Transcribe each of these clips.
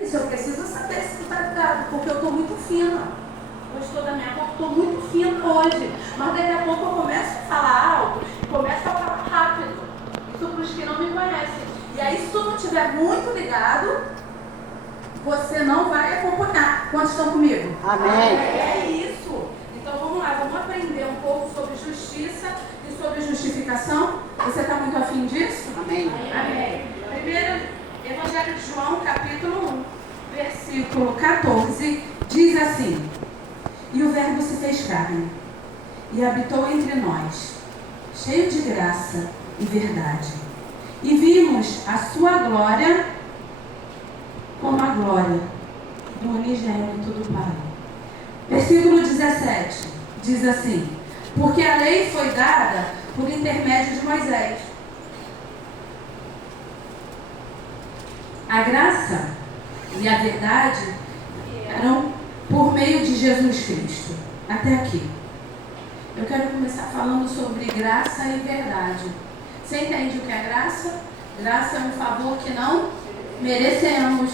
Isso, eu preciso saber se tu tá ligado, porque eu tô muito fina. Eu estou da minha boca, estou muito fina hoje. Mas daqui a pouco eu começo a falar alto e começo a falar rápido. Isso para os que não me conhecem. E aí, se tu não estiver muito ligado, você não vai acompanhar. Quantos estão comigo? Amém. É isso. Então vamos lá, vamos aprender um pouco sobre justiça e sobre justificação. Você está muito afim disso? Amém. Amém. Primeiro, Evangelho de João, capítulo 1, versículo 14, diz assim: E o Verbo se fez carne e habitou entre nós, cheio de graça e verdade. E vimos a sua glória como a glória do unigênito do Pai. Versículo 17 diz assim: Porque a lei foi dada por intermédio de Moisés. A graça e a verdade eram por meio de Jesus Cristo. Até aqui. Eu quero começar falando sobre graça e verdade. Você entende o que é graça? Graça é um favor que não merecemos.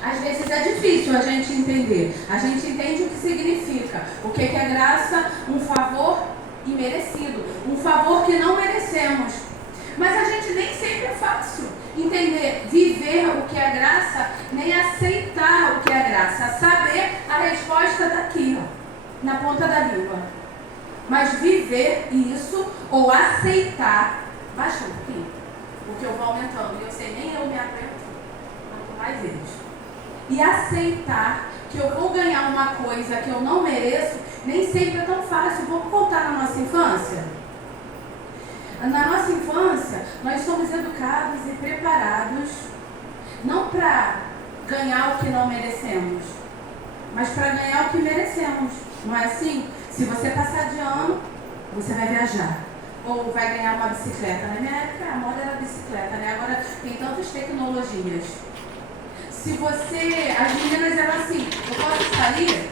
Às vezes é difícil a gente entender. A gente entende o que significa. O que é graça? Um favor imerecido. Um favor que não merecemos. Mas a gente nem sempre é fácil entender, viver o que é graça, nem aceitar o que é graça. Saber, a resposta está aqui, ó, na ponta da língua. Mas viver isso ou aceitar, baixa um pouquinho, porque eu vou aumentando e eu sei, nem eu me aguento, quanto mais eles. E aceitar que eu vou ganhar uma coisa que eu não mereço, nem sempre é tão fácil. Vamos contar na nossa infância? Na nossa infância, nós somos educados e preparados não para ganhar o que não merecemos, mas para ganhar o que merecemos. Não é assim? Se você passar de ano, você vai viajar. Ou vai ganhar uma bicicleta. Na minha época, a moda era bicicleta, né? Agora tem tantas tecnologias. Se você... As meninas eram assim, eu posso sair?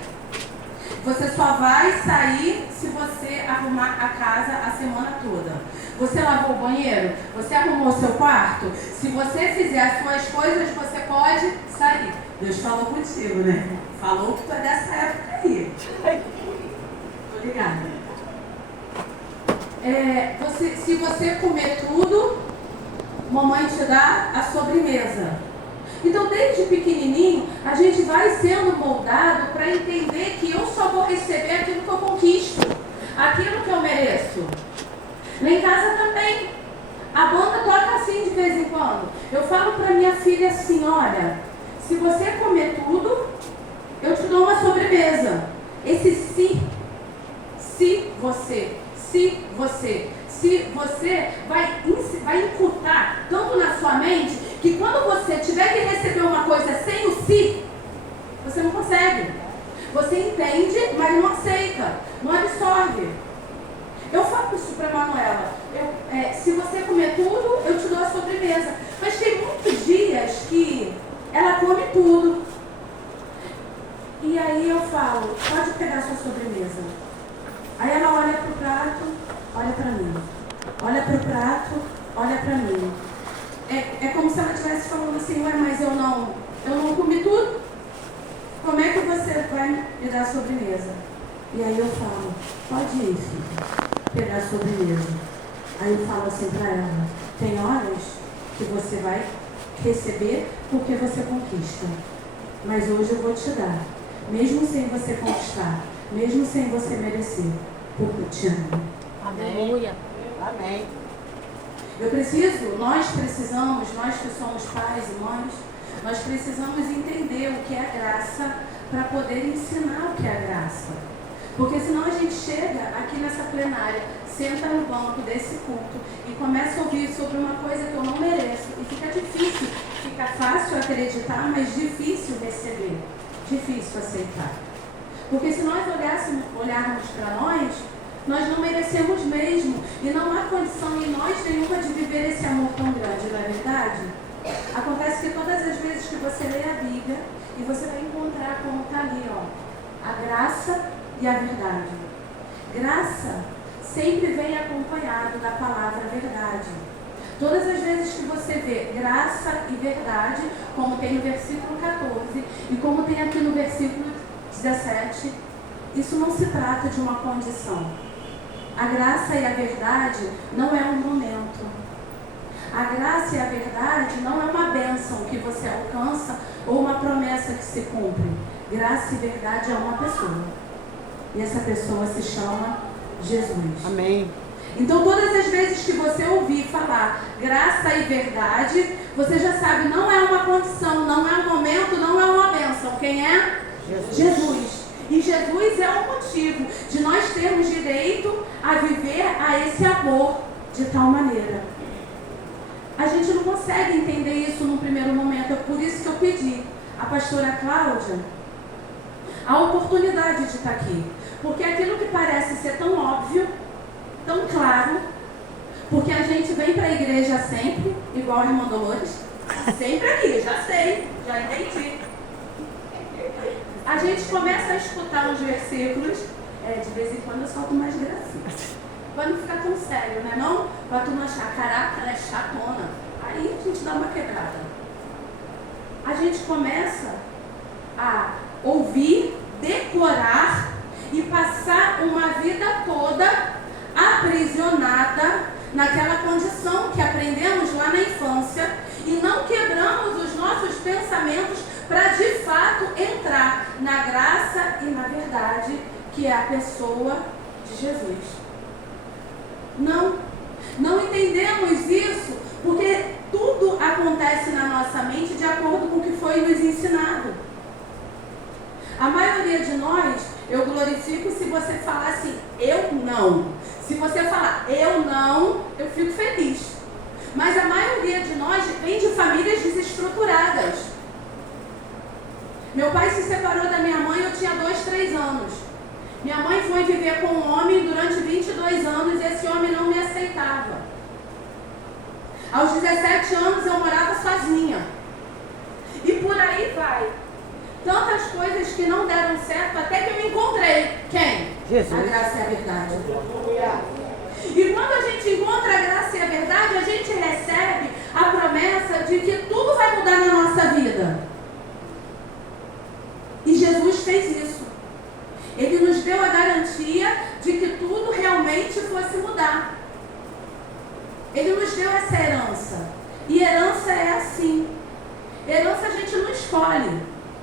Você só vai sair se você arrumar a casa a semana toda. Você lavou o banheiro? Você arrumou o seu quarto? Se você fizer as suas coisas, você pode sair. Deus falou contigo, né? Falou que tu é dessa época aí. Tô ligada. Se você comer tudo, mamãe te dá a sobremesa. Então, desde pequenininho, a gente vai sendo moldado para entender que eu só vou receber aquilo que eu conquisto, aquilo que eu mereço. Lá em casa também, a banda toca assim de vez em quando. Eu falo para minha filha assim, olha, se você comer tudo, eu te dou uma sobremesa. Esse se você vai incutar tanto na sua mente que quando você tiver que receber uma coisa sem o se, você não consegue. Você entende, mas não aceita, não absorve. Eu falo isso para a Manuela. Se você comer tudo, eu te dou a sobremesa. Mas tem muitos dias que ela come tudo. E aí eu falo, pode pegar sua sobremesa. Aí ela olha para o prato, olha para mim. Olha para o prato, olha para mim. É como se ela estivesse falando assim, ué, mas eu não comi tudo. Como é que você vai me dar a sobremesa? E aí eu falo, pode ir, filha, pegar a sobremesa. Aí eu falo assim para ela, tem horas que você vai receber porque você conquista. Mas hoje eu vou te dar, mesmo sem você conquistar, mesmo sem você merecer, porque eu te amo. Amém. Amém. Nós que somos pais e mães, nós precisamos entender o que é graça para poder ensinar o que é graça. Porque senão a gente chega aqui nessa plenária, senta no banco desse culto e começa a ouvir sobre uma coisa que eu não mereço. E fica difícil, fica fácil acreditar, mas difícil receber, difícil aceitar. Porque se nós olharmos para nós não merecemos mesmo. E não há condição em nós nenhuma de viver esse amor tão grande, não é verdade? Acontece que todas as vezes que você lê a Bíblia, e você vai encontrar como está ali, ó, a graça e a verdade. Graça sempre vem acompanhado da palavra verdade. Todas as vezes que você vê graça e verdade, como tem no versículo 14 e como tem aqui no versículo 17, isso não se trata de uma condição. A graça e a verdade não é um momento. A graça e a verdade não é uma bênção que você alcança ou uma promessa que se cumpre. Graça e verdade é uma pessoa. E essa pessoa se chama Jesus. Amém. Então, todas as vezes que você ouvir falar graça e verdade, você já sabe, não é uma condição, não é um momento, não é uma bênção. Quem é? Jesus. E Jesus é o motivo de nós termos direito a viver a esse amor de tal maneira. A gente não consegue entender isso num primeiro momento, é por isso que eu pedi à pastora Cláudia a oportunidade de estar aqui. Porque aquilo que parece ser tão óbvio, tão claro, porque a gente vem para a igreja sempre, igual a irmã Dolores, sempre aqui, já sei, já entendi. A gente começa a escutar uns versículos, de vez em quando eu solto mais gracinha. Para não ficar tão sério, né não? Para tu não achar, caraca, ela é chatona. Aí a gente dá uma quebrada. A gente começa a ouvir, decorar e passar uma vida toda aprisionada naquela condição que aprendemos lá na infância e não quebramos os nossos pensamentos para de fato entrar na graça e na verdade que é a pessoa de Jesus. Não entendemos isso porque tudo acontece na nossa mente de acordo com o que foi nos ensinado. A maioria de nós, eu glorifico se você falar assim, eu não. Se você falar, eu não, eu fico feliz. Mas a maioria de nós vem de famílias desestruturadas. Meu pai se separou da minha mãe, eu tinha 2, 3 anos. Minha mãe foi viver com um homem durante 22 anos e esse homem não me aceitava. Aos 17 anos eu morava sozinha. E por aí vai. Tantas coisas que não deram certo até que eu encontrei. Quem? Jesus. A graça e a verdade. E quando a gente encontra a graça e a verdade, a gente recebe a promessa de que tudo vai mudar na nossa vida. E Jesus fez isso. Ele nos deu a garantia de que tudo realmente fosse mudar. Ele nos deu essa herança. E herança é assim. Herança a gente não escolhe.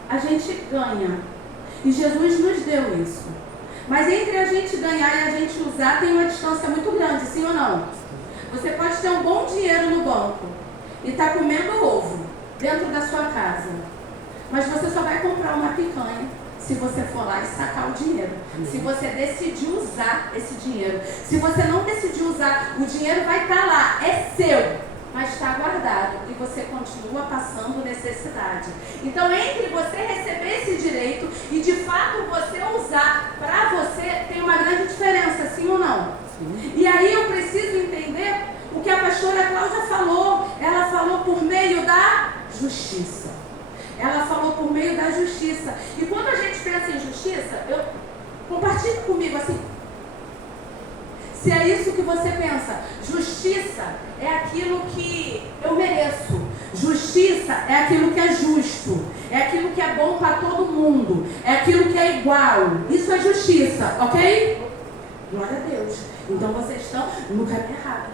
A gente ganha. E Jesus nos deu isso. Mas entre a gente ganhar e a gente usar tem uma distância muito grande, sim ou não? Você pode ter um bom dinheiro no banco e estar comendo ovo dentro da sua casa. Mas você só vai comprar uma picanha se você for lá e sacar o dinheiro. Se você decidir usar esse dinheiro. Se você não decidir usar, o dinheiro vai estar lá, é seu, mas está guardado e você continua passando necessidade. Então, entre você receber esse direito e de fato você usar para você, tem uma grande diferença, sim ou não? Sim. E aí eu preciso entender o que a pastora Cláudia falou. Ela falou por meio da justiça. Ela falou por meio da justiça. E quando a gente pensa em justiça, compartilhe comigo assim. Se é isso que você pensa, justiça é aquilo que eu mereço. Justiça é aquilo que é justo. É aquilo que é bom para todo mundo. É aquilo que é igual. Isso é justiça, ok? Glória a Deus. Então vocês estão no caminho errado.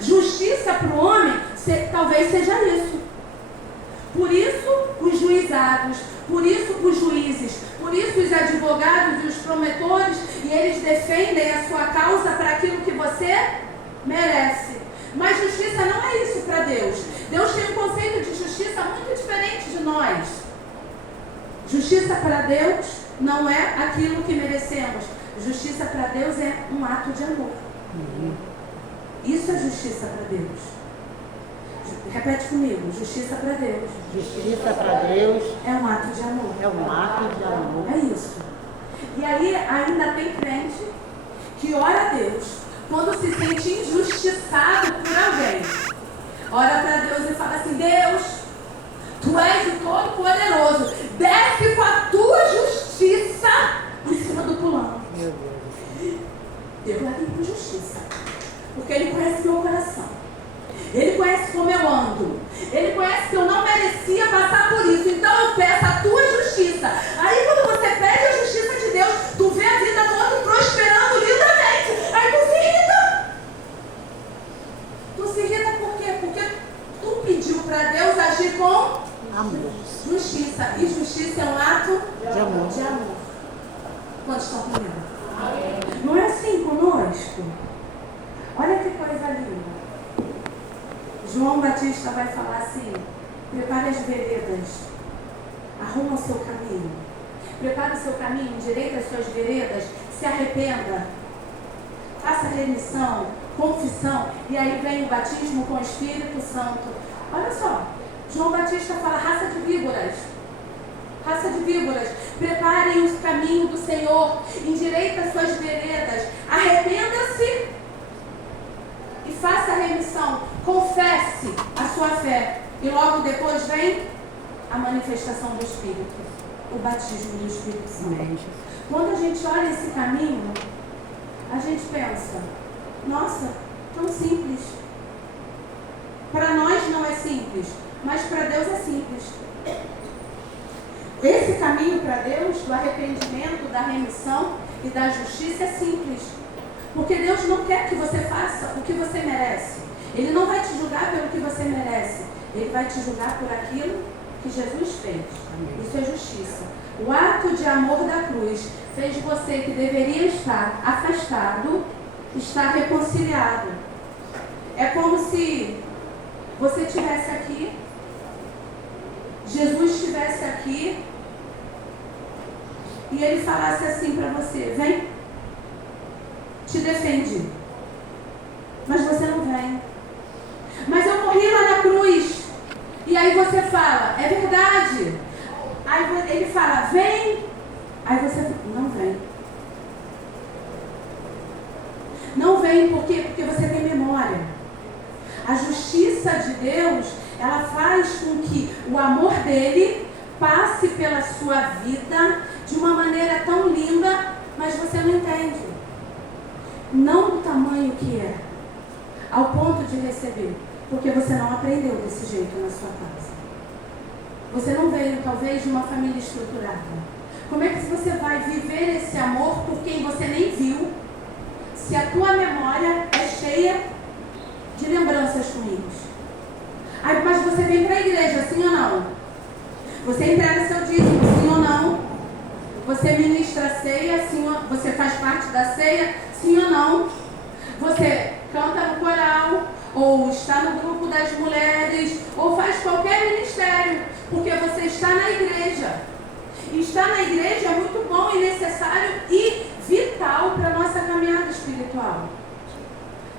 Justiça para o homem talvez seja isso. Por isso os juizados, por isso os juízes, por isso os advogados e os promotores, e eles defendem a sua causa para aquilo que você merece. Mas justiça não é isso para Deus. Deus tem um conceito de justiça muito diferente de nós. Justiça para Deus não é aquilo que merecemos. Justiça para Deus é um ato de amor. Isso é justiça para Deus. Repete comigo, justiça para Deus. Justiça para Deus é um ato de amor. É um ato de amor. É isso. E aí ainda tem crente que ora a Deus quando se sente injustiçado por alguém. Ora para Deus e fala assim: Deus, Tu és o Todo-Poderoso, desce com a Tua justiça em cima do fulano. Meu Deus. Deus vai vir com justiça, porque Ele conhece meu coração. Ele conhece como eu ando. Ele conhece que eu não merecia passar por isso. Então eu peço a tua justiça. Aí quando você pede a justiça de Deus, tu vê a vida do outro prosperando lindamente. Aí tu se irrita. Tu se irrita por quê? Porque tu pediu para Deus agir com Amor. justiça. E justiça é um ato De amor. de amor. Quantos estão comigo? Não é assim conosco? Olha que coisa linda. João Batista vai falar assim: prepare as veredas, arruma o seu caminho, prepare o seu caminho, endireita as suas veredas, se arrependa, faça remissão, confissão, e aí vem o batismo com o Espírito Santo. Olha só, João Batista fala: raça de víboras, preparem o caminho do Senhor, endireita as suas veredas, arrependa-se e faça a remissão, confesse a sua fé. E logo depois vem a manifestação do Espírito, o batismo do Espírito Santo. Quando a gente olha esse caminho, a gente pensa: nossa, tão simples. Para nós não é simples, mas para Deus é simples. Esse caminho para Deus, do arrependimento, da remissão e da justiça, é simples. Porque Deus não quer que você faça o que você merece. Ele não vai te julgar pelo que você merece. Ele vai te julgar por aquilo que Jesus fez. Isso é justiça. O ato de amor da cruz fez você, que deveria estar afastado, estar reconciliado. É como se você estivesse aqui, Jesus estivesse aqui, e ele falasse assim para você: vem, te defendi, mas você não vem. Mas eu morri lá na cruz. E aí você fala: é verdade. Aí ele fala: vem. Aí você não vem. Não vem por quê? Porque você tem memória. A justiça de Deus, ela faz com que o amor dele passe pela sua vida de uma maneira tão linda, mas você não entende. Não do tamanho que é, ao ponto de receber, porque você não aprendeu desse jeito na sua casa. Você não veio, talvez, de uma família estruturada. Como é que você vai viver esse amor por quem você nem viu, se a tua memória é cheia de lembranças ruins? Aí, mas você vem para a igreja, sim ou não? Você entrega seu dízimo, sim ou não? Você ministra a ceia, sim ou... Você faz parte da ceia, sim ou não? Você canta no coral, ou está no grupo das mulheres, ou faz qualquer ministério, porque você está na igreja. E estar na igreja é muito bom e necessário e vital para a nossa caminhada espiritual.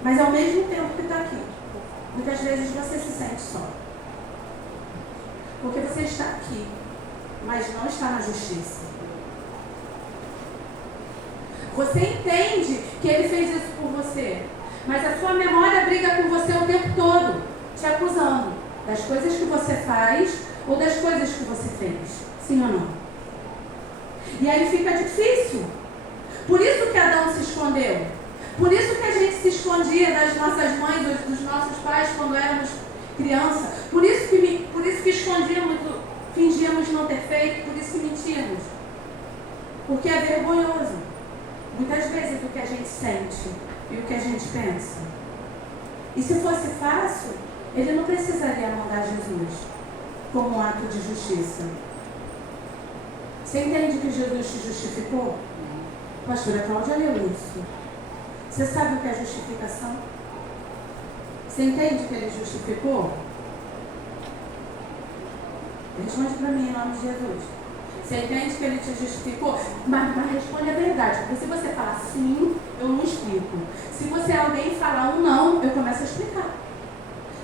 Mas ao mesmo tempo que está aqui, muitas vezes você se sente só. Porque você está aqui, mas não está na justiça. Você entende que ele fez isso por você, mas a sua memória briga com você o tempo todo, te acusando das coisas que você faz ou das coisas que você fez. Sim ou não? E aí fica difícil. Por isso que Adão se escondeu. Por isso que a gente se escondia das nossas mães, dos nossos pais quando éramos criança. Por isso que escondíamos, fingíamos não ter feito, por isso que mentíamos. Porque é vergonhoso. Muitas vezes o que a gente sente e o que a gente pensa. E se fosse fácil, ele não precisaria mandar Jesus como um ato de justiça. Você entende que Jesus te justificou? A pastora Cláudia leu isso. Você sabe o que é justificação? Você entende que ele justificou? Responde para mim em nome de Jesus. Você entende que ele te justificou? Mas responde a verdade. Porque se você falar sim, eu não explico. Se você alguém falar um não, eu começo a explicar.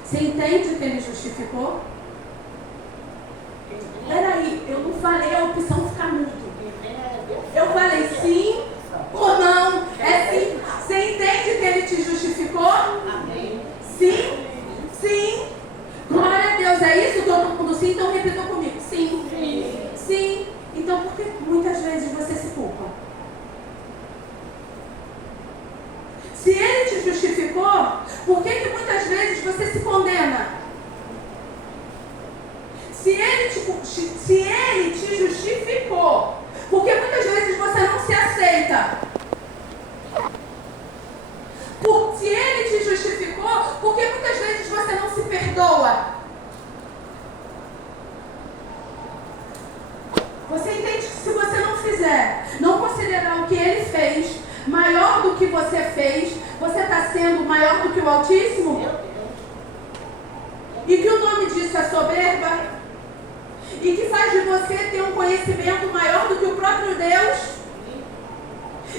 Você entende que ele justificou? Peraí, eu não falei a opção ficar mudo. Eu falei sim ou não. É sim. Você entende que ele te justificou? Amém. Sim? Sim. Glória a Deus. É isso? Todo mundo sim? Então repita comigo. Sim. Sim. Sim. Então por que muitas vezes você se culpa? Se ele te justificou, por que muitas vezes você se condena? Você entende que se você não fizer, não considerar o que ele fez maior do que você fez, você está sendo maior do que o Altíssimo? E que o nome disso é soberba? E que faz de você ter um conhecimento maior do que o próprio Deus?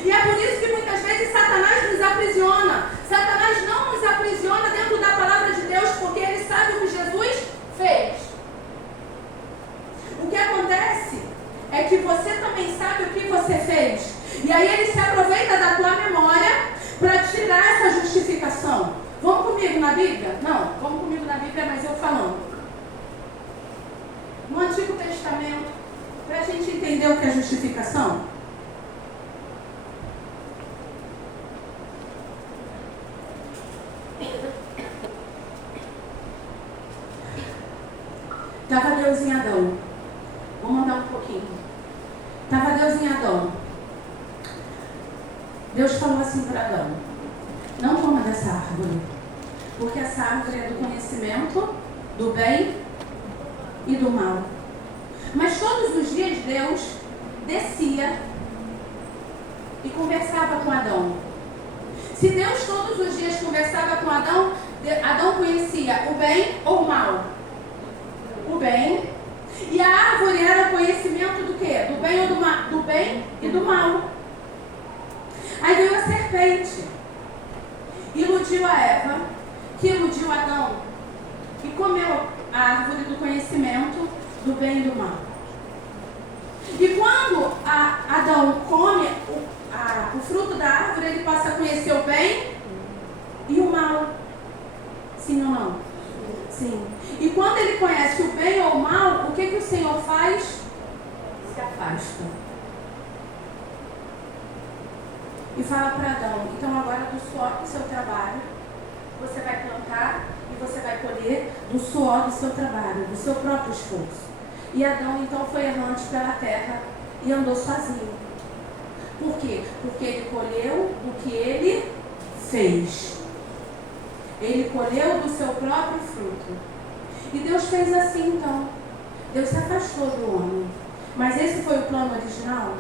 E é por isso que muitas vezes Satanás nos aprisiona. Satanás não nos aprisiona dentro da palavra de Deus, porque ele sabe o que Jesus fez. O que acontece é que você também sabe o que você fez. E aí ele se aproveita da tua memória para tirar essa justificação. Vamos comigo na Bíblia? Não, vamos comigo na Bíblia, mas eu falando. No Antigo Testamento, para a gente entender o que é justificação. Estava Deus em Adão. Vamos andar um pouquinho. Estava Deus em Adão. Deus falou assim para Adão: não coma dessa árvore, porque essa árvore é do conhecimento do bem e do mal. Mas todos os dias Deus descia e conversava com Adão. Se Deus todos os dias conversava com Adão, Adão conhecia o bem ou o mal? O bem. E a árvore era o conhecimento do quê? Do bem ou do mal? Do bem e do mal. Aí veio a serpente, iludiu a Eva, que iludiu Adão, e comeu a árvore do conhecimento do bem e do mal. E quando Adão come o fruto da árvore, ele passa a conhecer o bem e o mal. Sim ou não? Sim. E quando ele conhece o bem ou o mal, o que o Senhor faz? Se afasta. E fala para Adão: então agora do suor do seu trabalho, você vai plantar e você vai colher do suor do seu trabalho, do seu próprio esforço. E Adão então foi errante pela terra e andou sozinho. Por quê? Porque ele colheu o que ele fez. Ele colheu do seu próprio fruto. E Deus fez assim então. Deus se afastou do homem. Mas esse foi o plano original?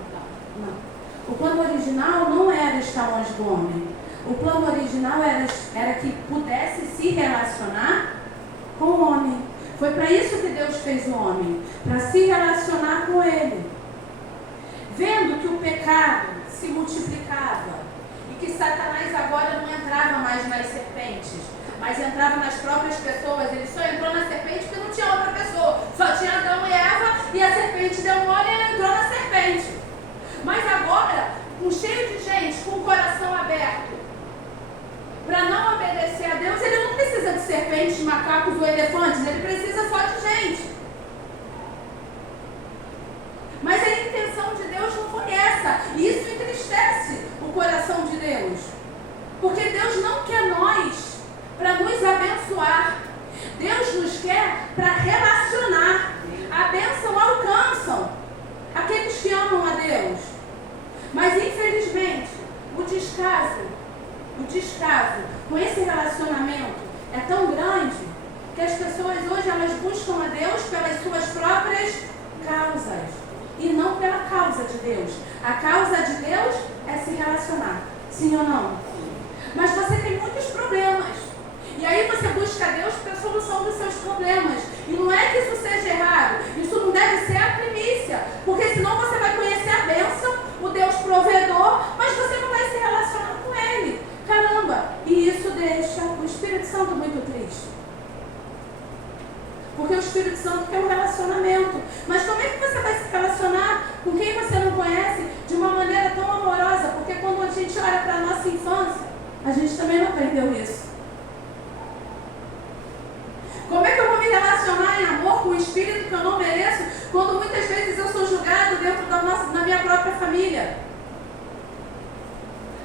Não. O plano original não era estar longe do homem. O plano original era que pudesse se relacionar com o homem. Foi para isso que Deus fez o homem, para se relacionar com ele. Vendo que o pecado se multiplicava e que Satanás agora não entrava mais nas serpentes, mas entrava nas próprias pessoas. Ele só entrou na serpente porque não tinha outra pessoa. Só tinha Adão e Eva, e a serpente deu mole e ele entrou na serpente. Mas agora, cheio de gente, com o coração aberto, para não obedecer a Deus, ele não precisa de serpentes, macacos ou elefantes, ele precisa só de gente. Mas a intenção de Deus não foi essa. E isso entristece o coração de Deus. Porque Deus não quer nós para nos abençoar. Deus nos quer para relacionar. A bênção alcançam aqueles que amam a Deus. Mas infelizmente, o descaso com esse relacionamento é tão grande que as pessoas hoje elas buscam a Deus pelas suas próprias causas e não pela causa de Deus. A causa de Deus é se relacionar, sim ou não? Mas você tem muitos problemas e aí você busca a Deus pela solução dos seus problemas. E não é que isso seja errado, isso não deve ser a primícia, porque senão você vai conhecer a bênção, o Deus provedor, mas você não vai se relacionar com Ele. Caramba! E isso deixa o Espírito Santo muito triste. Porque o Espírito Santo quer um relacionamento. Mas como é que você vai se relacionar com quem você não conhece de uma maneira tão amorosa? Porque quando a gente olha para a nossa infância, a gente também não aprendeu isso. Como é que eu vou me relacionar em amor com o Espírito que eu não mereço, quando muitas vezes eu sou julgado dentro da minha própria família?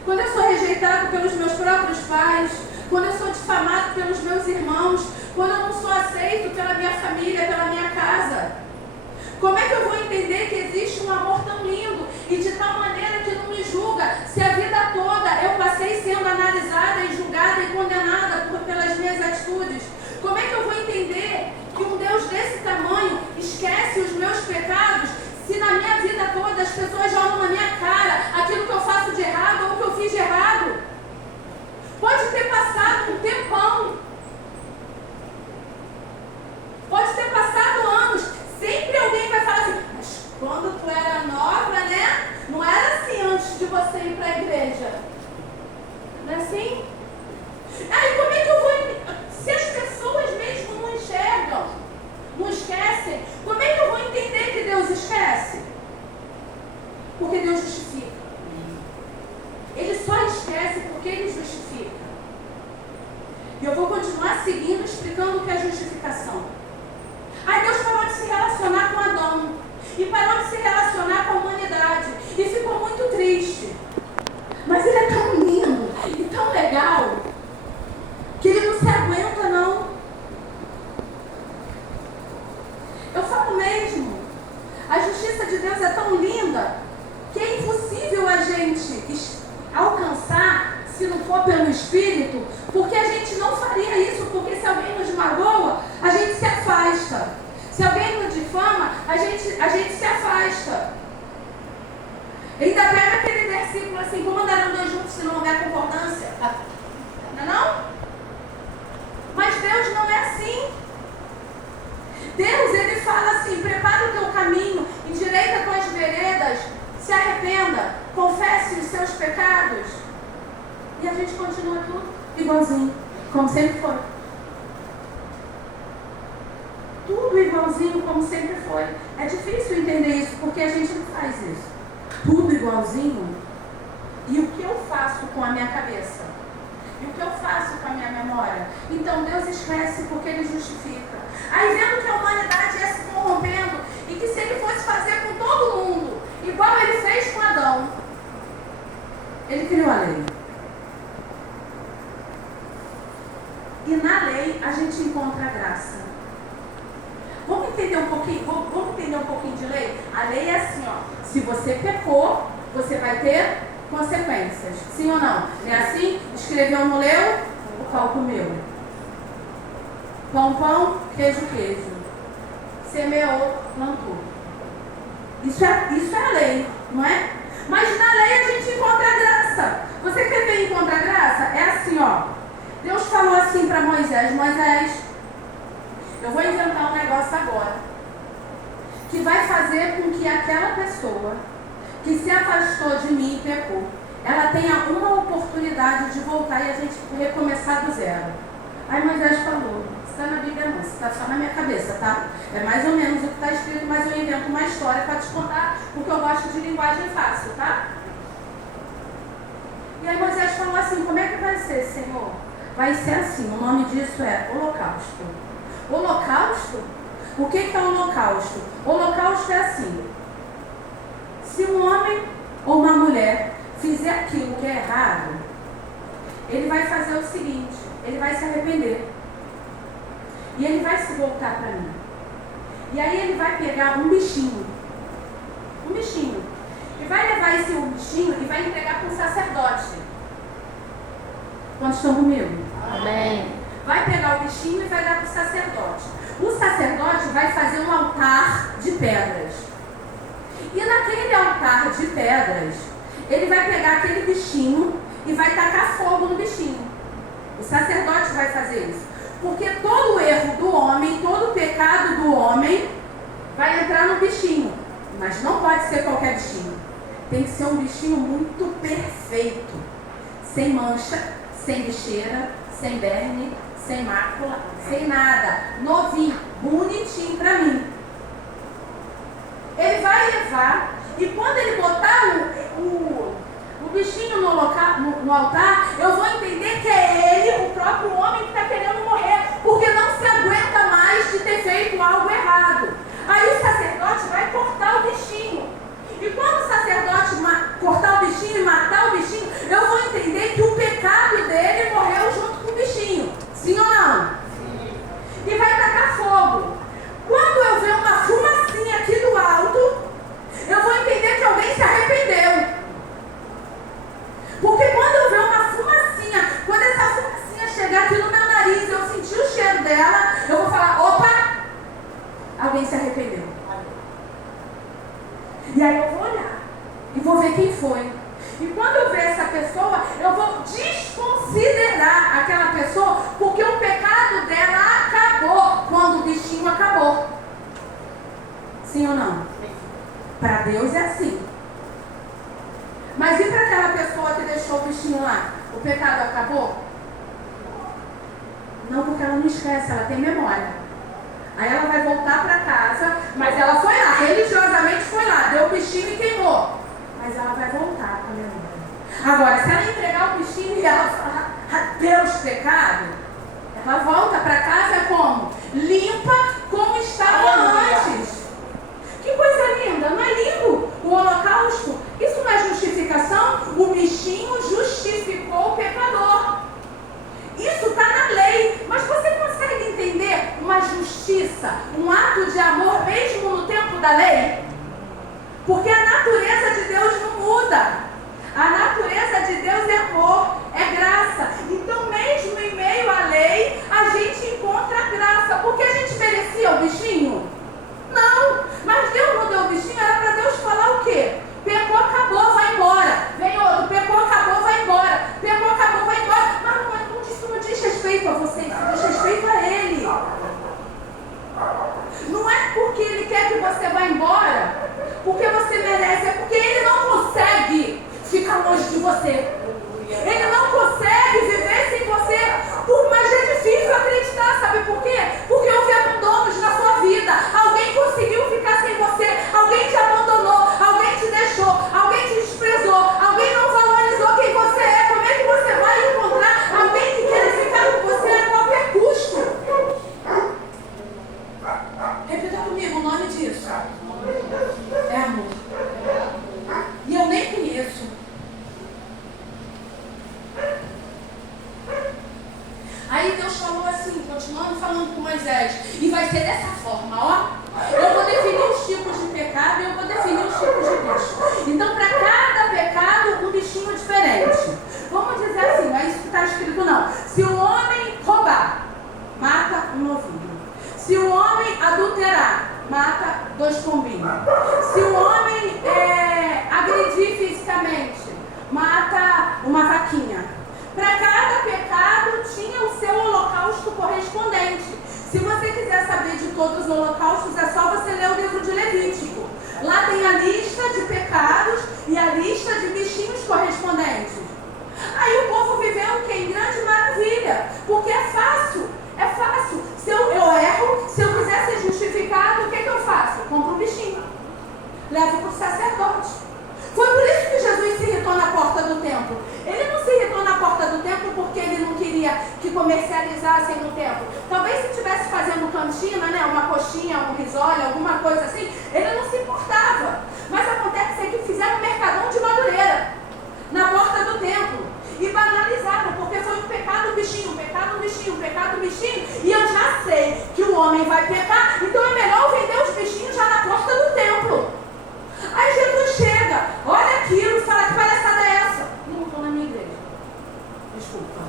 Quando eu sou rejeitado pelos meus próprios pais, quando eu sou difamado pelos meus irmãos, quando eu não sou aceito pela minha família, pela minha casa. Como é que eu vou entender que existe um amor tão lindo e de tal maneira que não me julga, se a vida toda eu passei sendo analisada e julgada e condenada pelas minhas atitudes? Como é que eu vou entender que um Deus desse tamanho esquece os meus pecados, se na e parou de se relacionar com a humanidade e ficou muito triste. Mas ele é tão lindo e tão legal que ele não se aguenta, não. Eu falo mesmo, a justiça de Deus é tão linda que é impossível a gente alcançar se não for pelo Espírito, porque a gente não faria isso, porque se alguém nos magoa, a gente se afasta. Se alguém nos difama, a gente se afasta. Ainda pega aquele versículo assim, como andarão dois juntos se não houver concordância? Não é não? Mas Deus não é assim. Deus, ele fala assim, prepara o teu caminho, endireita tuas veredas, se arrependa, confesse os seus pecados. E a gente continua tudo igualzinho, como sempre foi. Tudo igualzinho, como sempre foi. É difícil entender isso, porque a gente não faz isso. Tudo igualzinho. E o que eu faço com a minha cabeça? E o que eu faço com a minha memória? Então Deus esquece porque Ele justifica. Aí vendo que a humanidade ia se corrompendo e que se Ele fosse fazer com todo mundo, igual Ele fez com Adão, Ele criou a lei. E na lei a gente encontra a graça. Vamos entender um pouquinho de lei? A lei é assim, ó. Se você pecou, você vai ter consequências. Sim ou não? É assim? Escreveu, não leu? O pau comeu. Pão, pão, queijo, queijo. Semeou, plantou. Isso é a lei, não é? Mas na lei a gente encontra a graça. Você quer ver encontrar a graça? É assim, ó. Deus falou assim para Moisés: Moisés, eu vou inventar um negócio agora que vai fazer com que aquela pessoa que se afastou de mim e pecou, ela tenha uma oportunidade de voltar e a gente recomeçar do zero. Aí Moisés falou: isso está na Bíblia não, isso está só na minha cabeça, tá? É mais ou menos o que está escrito, mas eu invento uma história para te contar, porque eu gosto de linguagem fácil, tá? E aí Moisés falou assim: como é que vai ser, Senhor? Vai ser assim, o nome disso é holocausto. Holocausto? O que é holocausto? Holocausto é assim: se um homem ou uma mulher fizer aquilo que é errado, ele vai fazer o seguinte: ele vai se arrepender. E ele vai se voltar para mim. E aí ele vai pegar um bichinho. E vai levar esse bichinho e vai entregar para o sacerdote. Quantos estão comigo? Amém. Vai pegar o bichinho e vai dar para o sacerdote. O sacerdote vai fazer um altar de pedras. E naquele altar de pedras, ele vai pegar aquele bichinho e vai tacar fogo no bichinho. O sacerdote vai fazer isso. Porque todo o erro do homem, todo o pecado do homem vai entrar no bichinho. Mas não pode ser qualquer bichinho. Tem que ser um bichinho muito perfeito. Sem mancha, sem bicheira, sem berne, sem mácula, sem nada. Novinho, bonitinho para mim. Ele vai levar, e quando ele botar o bichinho no altar, eu vou entender que é ele, o próprio homem, que está querendo morrer, porque não se aguenta mais de ter feito algo errado. Aí o sacerdote vai cortar o bichinho. E quando o sacerdote cortar o bichinho e matar o bichinho, eu vou entender que o pecado dele morreu junto com o bichinho. Sim ou não? Sim. E vai tacar fogo. Quando eu ver uma fumacinha aqui do alto, eu vou entender que alguém se arrependeu. Porque quando eu ver uma fumacinha, quando essa fumacinha chegar aqui no meu nariz, eu sentir o cheiro dela, eu vou falar: opa, alguém se arrependeu. E aí eu vou olhar e vou ver quem foi. E quando eu ver essa pessoa, eu vou desconsiderar aquela pessoa, porque o pecado dela acabou quando o bichinho acabou. Sim ou não? Para Deus é assim. Mas e para aquela pessoa que deixou o bichinho lá? O pecado acabou? Não, porque ela não esquece, ela tem memória. Aí ela vai voltar para casa, mas ela foi lá, religiosamente foi lá, deu o bichinho e queimou. Mas ela vai voltar com a memória. Agora, se ela entregar o bichinho e ela falar: adeus pecado, ela volta para casa como? Limpa como estava antes. Que coisa linda! da lei? Porque a natureza de Deus não muda. A natureza de Deus é amor, é graça. Então, mesmo em meio à lei, a gente encontra a graça. Porque a gente merecia o bichinho? Não. Mas Deus não deu o bichinho, era para Deus falar o quê? Pecou, acabou, vai embora. Vem outro, pecou, acabou, vai embora. Pecou, acabou, vai embora. Mas isso não diz respeito a você, isso diz respeito a Ele. Não é porque Ele quer que você vá embora, porque você merece, é porque Ele não consegue ficar longe de você. Ele não consegue viver sem você. Mas é difícil acreditar, sabe por quê? Porque houve abandonos na sua vida. Alguém conseguiu ficar sem você. Alguém te abandonou. Alguém te deixou. Alguém te desprezou. Alguém não valorizou quem você é. Como é que você vai encontrar alguém que queira ficar com você a qualquer custo? Repita comigo o nome disso. É amor. E eu nem conheço. Aí Deus falou assim, continuando falando com Moisés, e vai ser dessa forma, ó. Eu vou definir os tipos de pecado e eu vou definir os tipos de bicho. Então, para cada pecado, um bichinho diferente. Vamos dizer assim, não é isso que está escrito não. Se o homem roubar, mata um novilho. Se o homem adulterar, mata 2 pombinhos. Se o homem agredir fisicamente, mata uma vaquinha. Para cada pecado tinha o seu holocausto correspondente. Se você quiser saber de todos os holocaustos, é só você ler o livro de Levítico. Lá tem a lista de pecados e a lista de bichinhos correspondentes. Aí o povo viveu o quê? Em grande maravilha. Porque é fácil. É fácil. Se eu erro, se eu quiser ser justificado, o que eu faço? Eu compro um bichinho. Levo para o sacerdote. Foi por isso que Jesus se irritou na porta do templo. Ele não se irritou na porta do templo porque ele não queria que comercializassem no templo. Talvez se estivesse fazendo cantina, né, uma coxinha, um risole, alguma coisa assim, ele não se importava. Mas acontece que fizeram um mercadão de Madureira na porta do templo. E banalizaram, porque foi um pecado bichinho, pecado bichinho, pecado bichinho. E eu já sei que o homem vai pecar, então é melhor vender os bichinhos já na porta do templo. Aí Jesus chega, olha aquilo e fala, que palhaçada é essa? Não estou na minha igreja. Desculpa.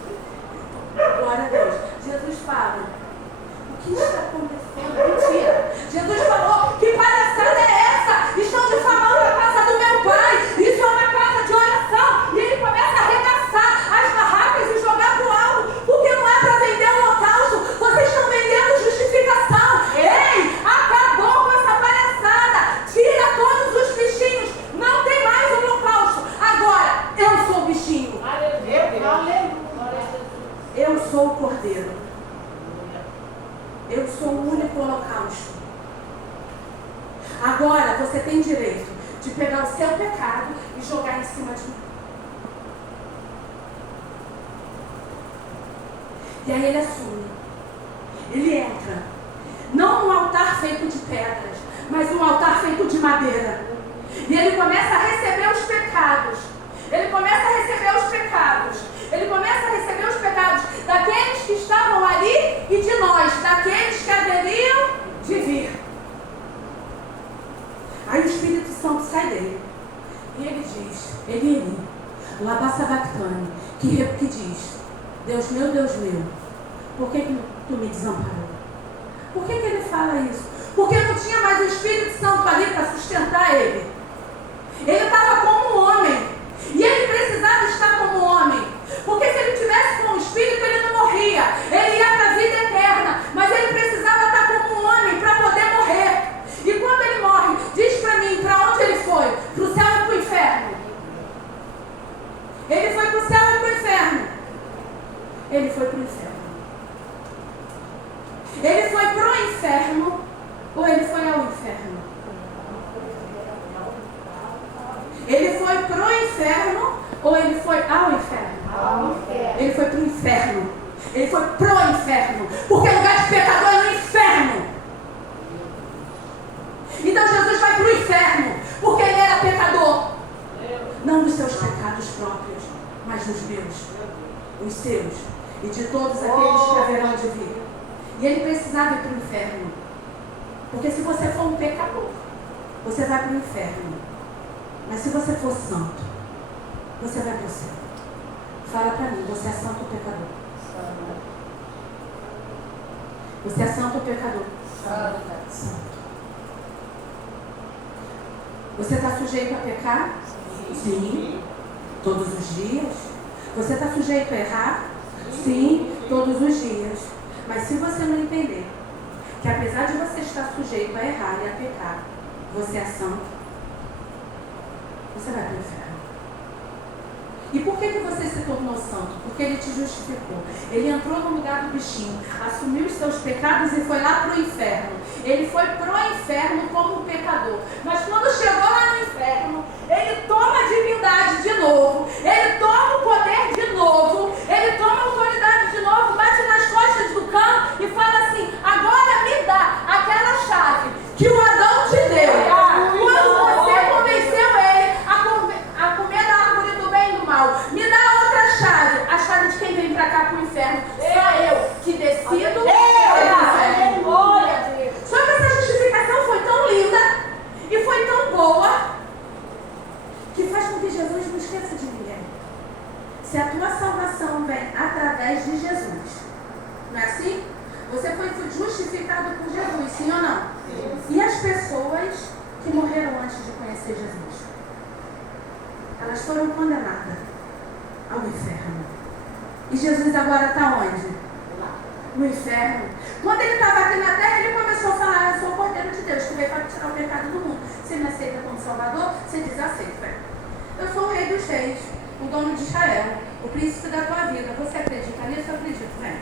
Glória a Deus. Jesus fala, o que está acontecendo? Mentira. Jesus falou, que palhaçada é essa? Estão difamando a casa do meu pai. Isso é uma casa de oração. E ele começa a arregaçar as barracas e jogar pro alto. Porque não é para vender holocausto. Vocês estão vendendo justificação. Ei, acabou com essa palhaçada. Tira todos os bichinhos. Não tem mais holocausto. Agora, eu sou o bichinho. Eu sou o cordeiro. Eu sou o único holocausto. Agora você tem direito de pegar o seu pecado e jogar em cima de mim. E aí ele assume. Ele entra. Não num altar feito de pedras, mas num altar feito de madeira. E ele começa a receber os pecados. Ele começa a receber os pecados. Ele começa a receber os pecados daqueles que estavam ali e de nós, daqueles que haveriam de vir. Aí o Espírito Santo sai dele. E ele diz, Eli, Labassavatani, que diz, Deus meu, por que tu me desamparou? Por que ele fala isso? Porque não tinha mais o Espírito Santo ali para sustentar ele. Ele estava como um homem. E ele precisava estar como um homem. Porque se ele tivesse com o Espírito, ele não morria. Ele ia para a vida eterna. Mas ele precisava estar como um homem para poder morrer. E quando ele morre, diz para mim, para onde ele foi? Para o céu e para o inferno. Ele foi para o céu e para o inferno. Ele foi para o inferno. Ele foi para o inferno ou ele foi ao inferno? Ele foi para o inferno ou ele foi ao inferno? Ele foi para o inferno. Ele foi pro inferno. Porque o lugar de pecador é no inferno. Então Jesus vai para o inferno porque ele era pecador. Não dos seus pecados próprios, mas dos meus, os seus e de todos aqueles que haverão de vir. E ele precisava ir para o inferno. Porque se você for um pecador, você vai para o inferno. Mas se você for santo, você vai para o céu. Fala para mim, você é santo ou pecador? Você é santo ou pecador? Santo. Você está sujeito a pecar? Sim. Todos os dias. Você está sujeito a errar? Sim. Todos os dias. Mas se você não entender que apesar de você estar sujeito a errar e a pecar, você é santo, você vai para o inferno. E por que você se tornou santo? Porque ele te justificou. Ele entrou no lugar do bichinho, assumiu os seus pecados e foi lá para o inferno. Ele foi para o inferno como um pecador. Mas quando chegou lá no inferno, ele toma a divindade de novo, ele toma o poder de novo, ele toma a autoridade de novo, bate nas costas do cão e fala assim: agora me dá aquela chave que o Adão te deu. Quando você convenceu ele a comer da árvore do bem e do mal, me dá outra chave, a chave de quem vem pra cá pro inferno. Só eu que decido. Só que essa justificação foi tão linda e foi tão boa que faz com que Jesus não esqueça de ninguém. Se a tua salvação vem através de Jesus, não é assim? Você foi justificado por Jesus, sim ou não? Sim. E as pessoas que morreram antes de conhecer Jesus, elas foram condenadas ao inferno. E Jesus agora está onde? No inferno. Quando ele estava aqui na terra, ele começou a falar: eu sou o Cordeiro de Deus, que veio para tirar o pecado do mundo. Você me aceita como Salvador? Você diz: aceita. Eu sou o Rei dos Reis, o dono de Israel, o príncipe da tua vida. Você acredita nisso? Eu acredito, vem.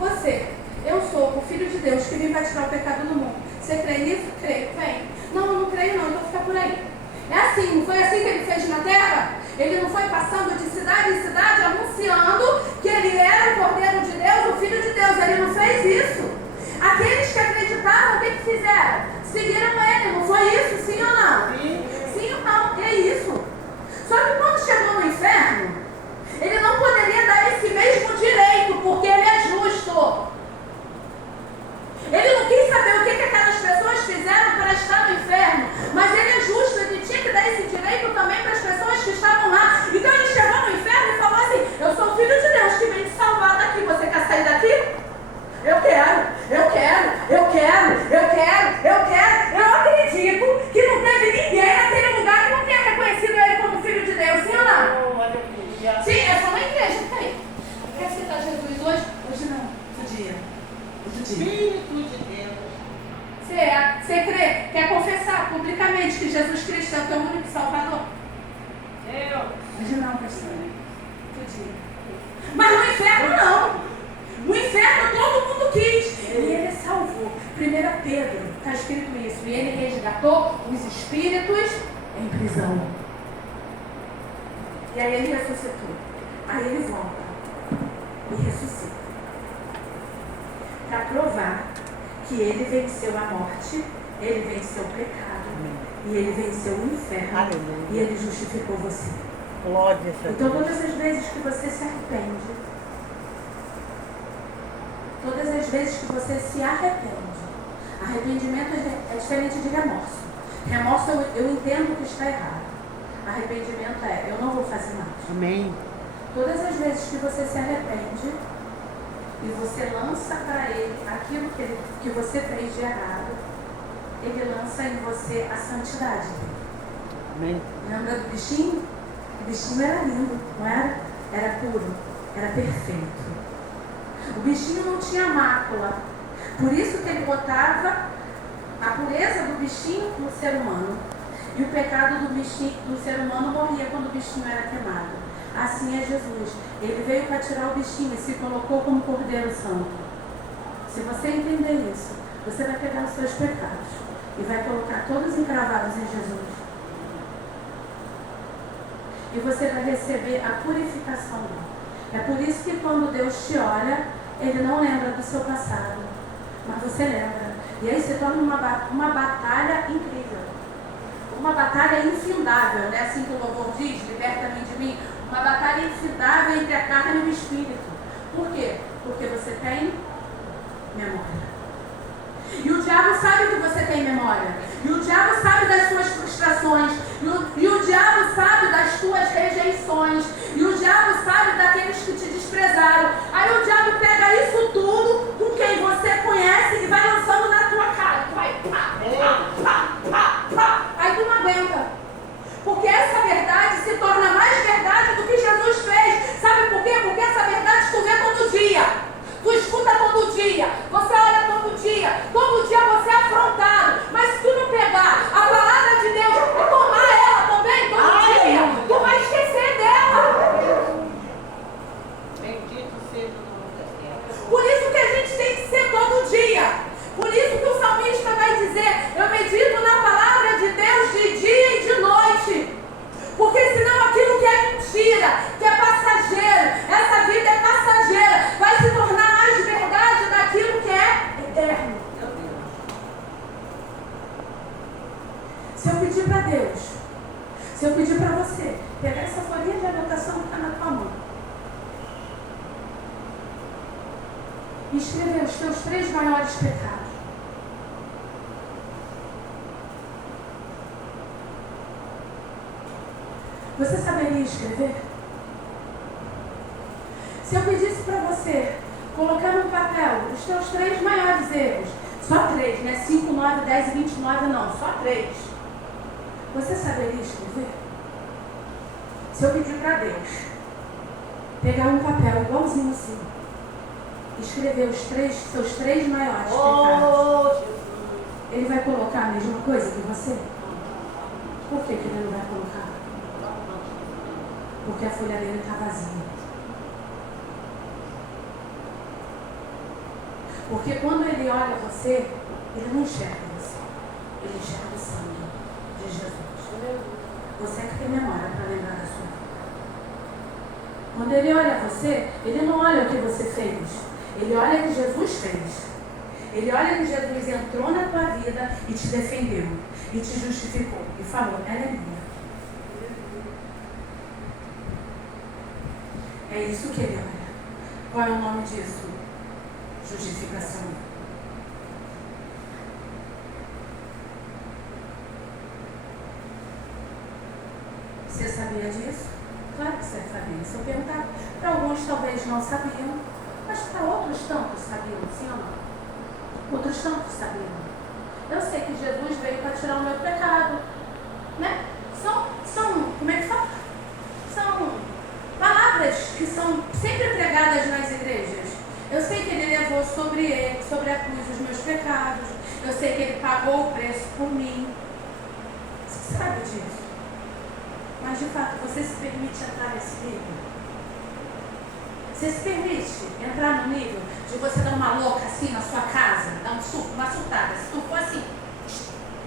Você, eu sou o Filho de Deus, que vem para tirar o pecado do mundo. Você crê nisso? Creio. Vem. Não, eu não creio não, então fica por aí. É assim, não foi assim que ele fez na terra? Ele não foi passando de cidade em cidade anunciando que ele era o Cordeiro de Deus, o Filho de Deus. Ele não fez isso. Aqueles que acreditavam, o que fizeram? Seguiram ele, não foi isso? Sim ou não? Sim ou não? É isso. Só que quando chegou no inferno, ele não poderia dar esse mesmo direito, porque ele é justo. Ele não quis saber o que aquelas pessoas fizeram para estar no inferno, mas ele é justo, ele tinha que dar esse direito também para as pessoas que estavam lá. Então ele chegou no inferno e falou assim: eu sou o Filho de Deus que vem te salvar daqui. Você quer sair daqui? Eu quero. Eu acredito que não teve ninguém naquele lugar que não tenha reconhecido ele como Filho de Deus, sim ou não? Sim, é só na igreja que tem. Quer aceitar Jesus hoje? Hoje não, outro dia. Espírito de Deus. Você crê, quer confessar publicamente que Jesus Cristo é o teu único Salvador? Hoje não, pastor. Outro dia. Mas no inferno não. No inferno todo mundo quis. E ele salvou. 1 Pedro, está escrito isso. E ele resgatou os espíritos em prisão. E aí ele ressuscitou. Aí ele volta e ressuscita. Para provar que ele venceu a morte, ele venceu o pecado. E ele venceu o inferno. Aleluia. E ele justificou você. Glória a Deus. Então todas as vezes que você se arrepende, todas as vezes que você se arrepende, arrependimento é diferente de remorso. Remorso eu entendo que está errado. Arrependimento é: eu não vou fazer mais. Amém. Todas as vezes que você se arrepende e você lança para ele aquilo que você fez de errado, ele lança em você a santidade. Amém. Lembra do bichinho? O bichinho era lindo, não era? Era puro, era perfeito. O bichinho não tinha mácula. Por isso que ele botava a pureza do bichinho no ser humano. E o pecado do ser humano morria quando o bichinho era queimado. Assim é Jesus. Ele veio para tirar o bichinho e se colocou como Cordeiro Santo. Se você entender isso, você vai pegar os seus pecados e vai colocar todos encravados em Jesus. E você vai receber a purificação dele. É por isso que quando Deus te olha, Ele não lembra do seu passado, mas você lembra. E aí se torna uma batalha incrível. Uma batalha infindável, né? Assim que o louvor diz: liberta-me de mim. Uma batalha infindável entre a carne e o espírito. Por quê? Porque você tem memória. E o diabo sabe que você tem memória. E o diabo sabe Se eu pedir para Deus, se eu pedir para você, pegar essa folhinha de anotação que está na tua mão e escrever os teus 3 maiores pecados. Você saberia escrever? Se eu pedisse para você colocar no papel os teus 3 maiores erros, só 3, né? 5, 9, 10 e 29, não, só 3. Você saberia escrever? Se eu pedir para Deus pegar um papel igualzinho assim, escrever seus 3 maiores pecados, Ele vai colocar a mesma coisa que você? Por que Ele não vai colocar? Porque a folha dele está vazia. Porque quando Ele olha você, Ele não enxerga você. Ele enxerga o sangue de Jesus. Você é que tem memória para lembrar da sua vida. Quando Ele olha você, Ele não olha o que você fez. Ele olha o que Jesus fez. Ele olha que Jesus entrou na tua vida e te defendeu. E te justificou. E falou, ela é minha. É isso que Ele olha. Qual é o nome disso? Justificação. Você sabia disso? Claro que você sabia. Se eu perguntar, para alguns talvez não sabiam, mas para outros tantos sabiam, sim ou não? Outros tantos sabiam. Eu sei que Jesus veio para tirar o meu pecado, né? São, como é que fala? São palavras que são sempre pregadas nas igrejas. Eu sei que Ele levou sobre a cruz os meus pecados. Eu sei que Ele pagou o preço por mim. Você sabe disso? Mas de fato, você se permite entrar nesse nível? Você se permite entrar no nível de você dar uma louca assim na sua casa, dar um surto, uma surtada? Se tu for assim,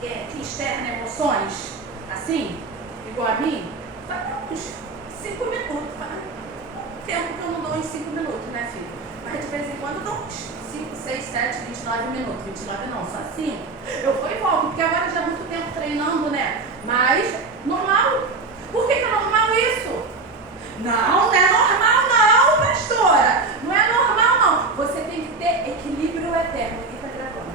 que externa emoções, assim, igual a mim, vai dar uns 5 minutos. Tempo que eu não dou em 5 minutos, né, filho? Mas de vez em quando eu dou uns 5, 6, 7, 29 minutos. 29 não, só 5. Eu vou e volto, porque agora já há muito tempo treinando, né? Mas, normal. Por que é normal isso? Não é normal não, pastora. Não é normal não. Você tem que ter equilíbrio eterno. Ninguém está gravando.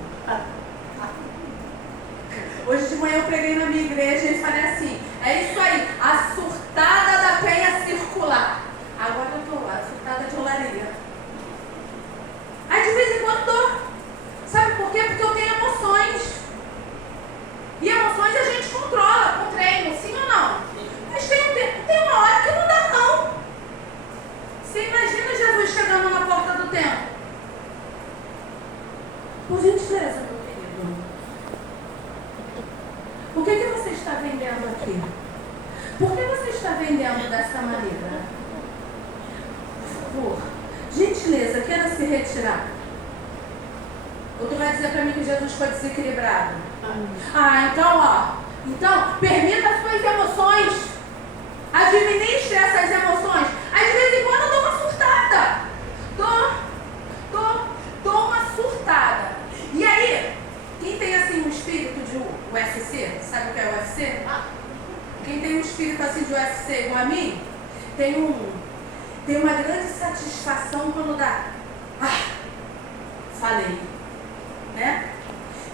Hoje de manhã eu preguei na minha igreja e falei assim, é isso aí, a surtada da penha circular. Agora eu estou lá, surtada de olaria. Aí de vez em quando dou. Sabe por quê? Porque eu tenho emoções. E emoções a gente controla com treino, sim ou não? Mas tem uma hora que não dá não. Você imagina Jesus chegando na porta do templo? Por gentileza, meu querido. O que você está vendendo aqui? Por que você está vendendo dessa maneira? Por favor, gentileza, queira se retirar. Ou tu vai dizer para mim que Jesus foi desequilibrado? Então, permita as suas emoções. Administre essas emoções. Aí de vez em quando eu dou uma surtada. Dou uma surtada. E aí, quem tem assim um espírito de UFC, sabe o que é UFC? Quem tem um espírito assim de UFC igual a mim, tem uma grande satisfação quando dá. Falei. Né?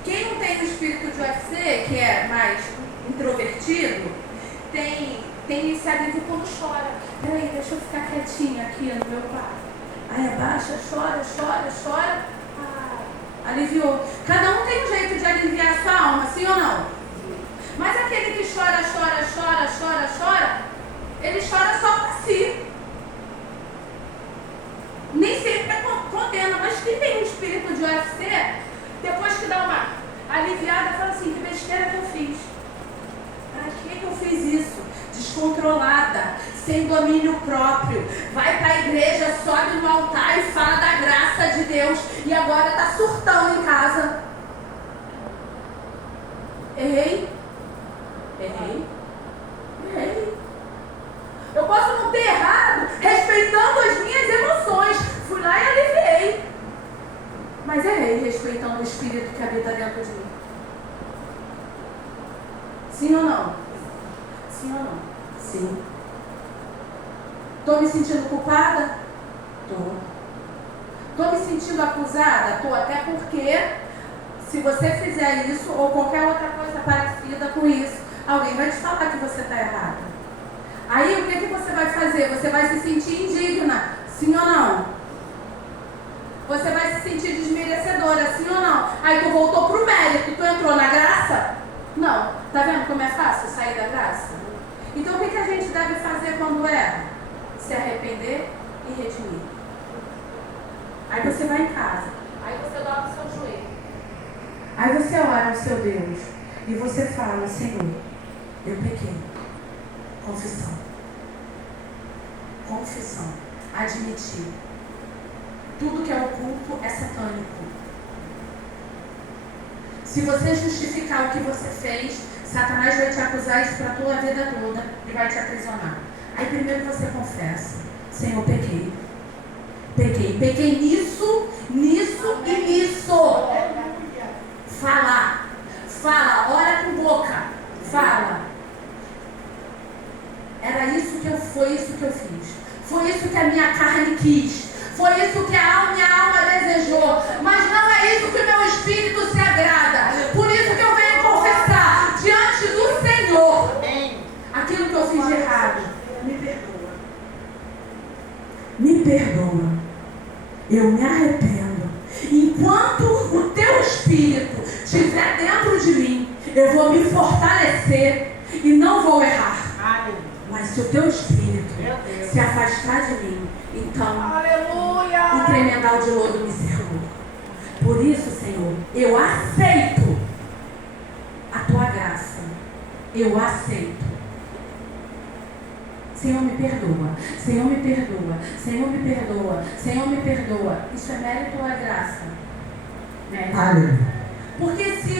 Quem não tem o espírito de UFC, que é mais introvertido, tem esse alívio quando chora. Peraí, deixa eu ficar quietinha aqui no meu quarto. Aí abaixa, chora. Aliviou. Cada um tem um jeito de aliviar a sua alma, sim ou não? Mas aquele que chora, ele chora só para si. Nem sempre é condena, mas quem tem um espírito de UFC, depois que dá uma aliviada, fala assim, que besteira que eu fiz. Para que eu fiz isso? Descontrolada, sem domínio próprio. Vai para a igreja, sobe no altar e fala da graça de Deus. E agora está surtando em casa. Errei. Eu posso não ter errado, respeitando as minhas emoções. Fui lá e aliviei. Mas errei, respeitando o Espírito que habita dentro de mim. Sim ou não? Sim ou não? Sim. Estou me sentindo culpada? Estou. Estou me sentindo acusada? Estou, até porque se você fizer isso ou qualquer outra coisa parecida com isso, alguém vai te falar que você está errada. Aí o que você vai fazer? Você vai se sentir indigna, sim ou não? Você vai se sentir desmerecedora, sim ou não? Aí tu voltou pro mérito, tu entrou na graça? Não. Tá vendo como é fácil sair da graça? Então o que a gente deve fazer quando erra? Se arrepender e redimir. Aí você vai em casa. Aí você dobra o seu joelho. Aí você ora ao seu Deus. E você fala, Senhor, eu pequei. Confissão. Confissão. Admitir. Tudo que é oculto é satânico. Se você justificar o que você fez, Satanás vai te acusar isso para a tua vida toda e vai te aprisionar. Aí primeiro você confessa, Senhor, pequei. Pequei. Pequei nisso, nisso e nisso. Fala. Fala. Ora com boca. Fala. Era isso que foi isso que eu fiz. Foi isso que a minha carne quis. Foi isso que minha alma desejou. Mas não é isso que o meu espírito se agrada. Por isso que eu venho confessar diante do Senhor aquilo que eu fiz de errado. Me perdoa. Me perdoa. Eu me arrependo. Enquanto o teu espírito estiver dentro de mim, eu vou me fortalecer e não vou errar. Mas se o teu espírito se afastar de mim, então, o tremendal de lodo me cercou. Por isso, Senhor, eu aceito a tua graça. Eu aceito. Senhor, me perdoa. Senhor, me perdoa. Senhor, me perdoa. Senhor, me perdoa. Isso é mérito ou é graça? Mérito. Porque se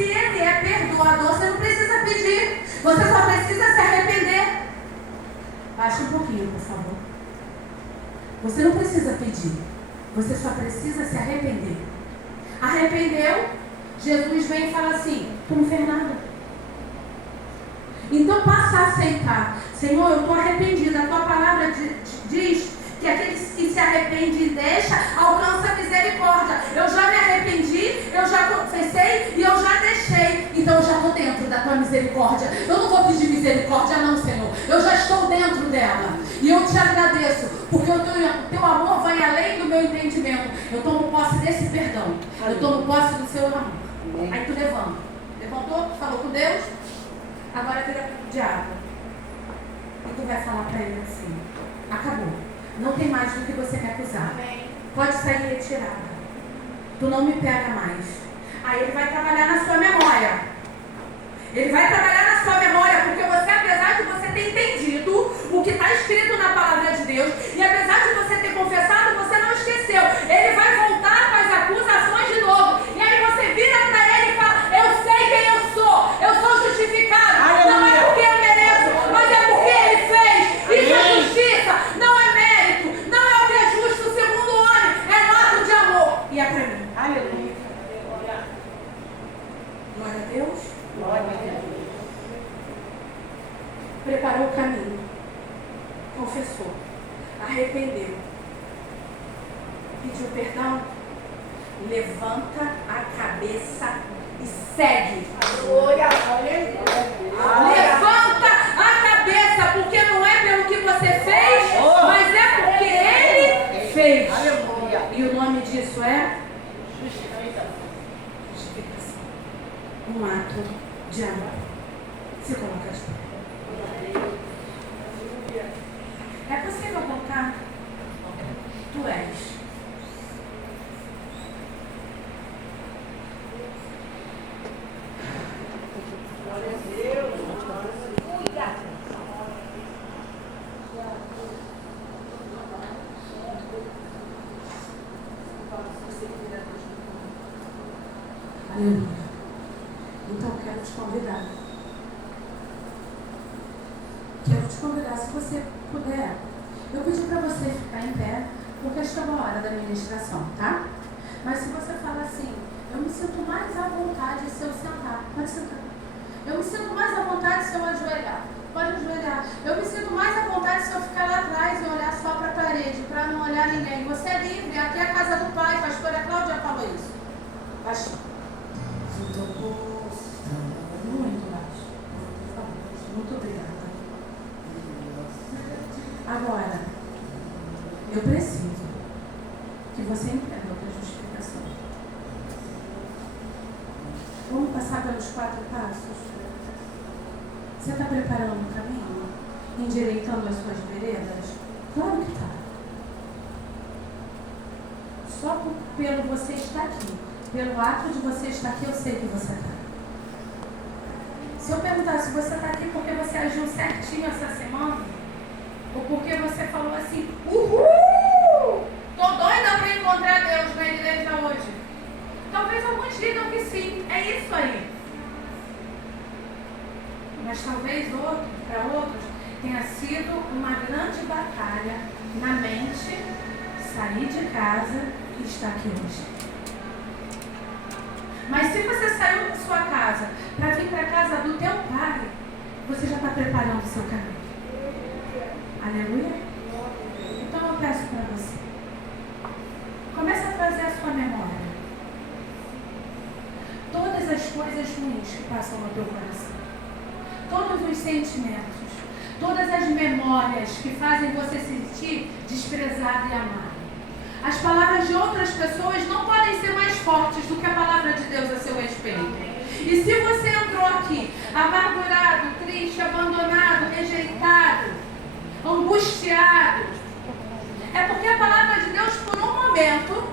Ele é perdoador, você não precisa pedir. Você só precisa se arrepender. Baixa um pouquinho, por favor. Você não precisa pedir. Você só precisa se arrepender. Arrependeu? Jesus vem e fala assim, tu não fez nada. Então passa a aceitar. Senhor, eu estou arrependida. A tua palavra diz que aquele que se arrepende e deixa, alcança a misericórdia. Eu já me arrependi, eu já confessei e eu já deixei. Então eu já estou dentro da tua misericórdia. Eu não vou pedir misericórdia não, Senhor. Eu já estou dentro dela. E eu te agradeço, porque o teu amor vai além do meu entendimento. Eu tomo posse desse perdão. Eu tomo posse do seu amor. Aí tu levanta. Levantou? Falou com Deus? Agora vira para o diabo. E tu vai falar para ele assim, acabou. Não tem mais do que você me acusar. Amém. Pode sair retirada. Tu não me pega mais. Aí ele vai trabalhar na sua memória. Ele vai trabalhar na sua memória, porque você, apesar de você ter entendido o que está escrito na palavra de Deus, e apesar de você ter confessado, você não esqueceu. Ele vai voltar com as acusações de novo. E aí você vira para ele e fala, eu sei quem eu sou justificado. Aleluia. Não é porque eu mereço, mas é porque ele fez. Isso é justiça, não é mérito, não é o que é justo segundo o homem, é um ato de amor. E é para mim. Aleluia. Glória a Deus. Glória a Deus. Preparou o caminho, confessou, arrependeu, pediu perdão, levanta a cabeça e segue. Aleluia. Levanta a cabeça, porque não é pelo que você fez, mas é porque Ele fez. Aleluia. E o nome disso é justificação. Um ato de amor. Se coloca de pé. É possível colocar? Tu és. Aleluia. Então quero te convidar. Se você puder, eu pedi para você ficar em pé, porque chegou a hora da ministração, tá? Mas se você fala assim, eu me sinto sinto mais à vontade se eu sentar. Pode sentar. Eu me sinto mais à vontade se eu ajoelhar. Pode ajoelhar. Eu me sinto mais à vontade se eu ficar lá atrás e olhar só para a parede, para não olhar ninguém. Você é livre. Aqui é a casa do Pai. A pastora Cláudia falou isso. Pastor. Muito baixo. Muito obrigada. Agora, eu preciso que você entenda outra justificação. Vamos passar pelos 4 passos? Você está preparando o caminho? Endireitando as suas veredas? Claro que está. Só pelo você estar aqui, pelo ato de você estar aqui, eu sei que você está. Se eu perguntar se você está aqui porque você agiu certinho essa semana, ou porque você falou assim, uhul! Tô doida para encontrar Deus na igreja hoje. Talvez alguns digam que sim, é isso aí. Mas talvez para outros tenha sido uma grande batalha na mente sair de casa e estar aqui hoje. Mas se você saiu da sua casa para vir para a casa do teu pai, você já está preparando o seu caminho. Aleluia? Então eu peço para você, comece a trazer a sua memória todas as coisas ruins que passam no teu coração, todos os sentimentos, todas as memórias que fazem você se sentir desprezado e amado. As palavras de outras pessoas não podem ser mais fortes do que a palavra de Deus a seu respeito. E se você entrou aqui amargurado, triste, abandonado, rejeitado, angustiado, é porque a palavra de Deus, por um momento,